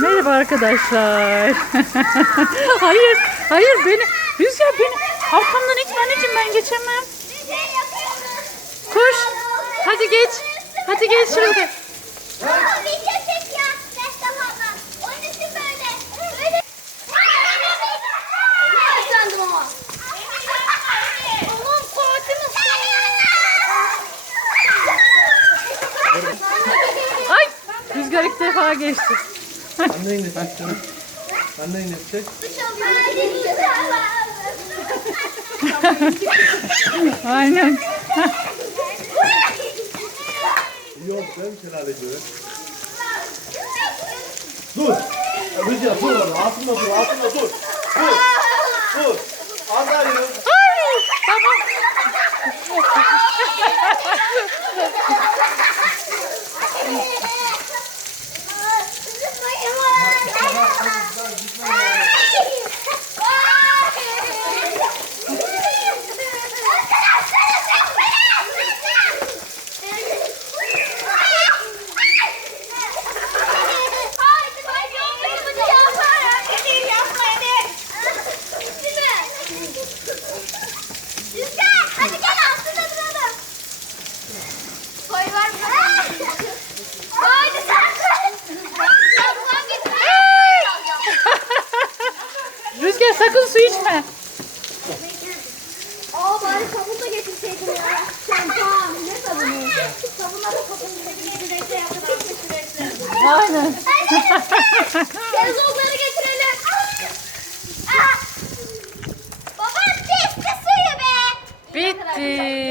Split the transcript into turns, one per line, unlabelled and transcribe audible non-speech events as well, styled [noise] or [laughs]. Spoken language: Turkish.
Merhaba arkadaşlar. [laughs] hayır, hayır beni, Rüzgar beni arkamdan itme anneciğim ben geçemem. Koş, hadi geç, hadi geç şurada. Ay, Rüzgar ilk geçti.
Anne indirsin şunu. Anne indirsin. [laughs]
Aynen.
Yok ben şelale diyorum. Dur. Rüzgar dur orada. Altında dur. Altında dur. Dur. Dur. Andayım.
Ay, tamam. [laughs] Rüzgar sakın su içme.
Aa bari sabun da getirseydin ya. Şampuan. Ne sabunu? Sabunla da sabun sürekli yaptık. Bitmiş sürekli.
Aynen.
Televizyonları getirelim. Aa! Baba kesti suyu be.
Bitti.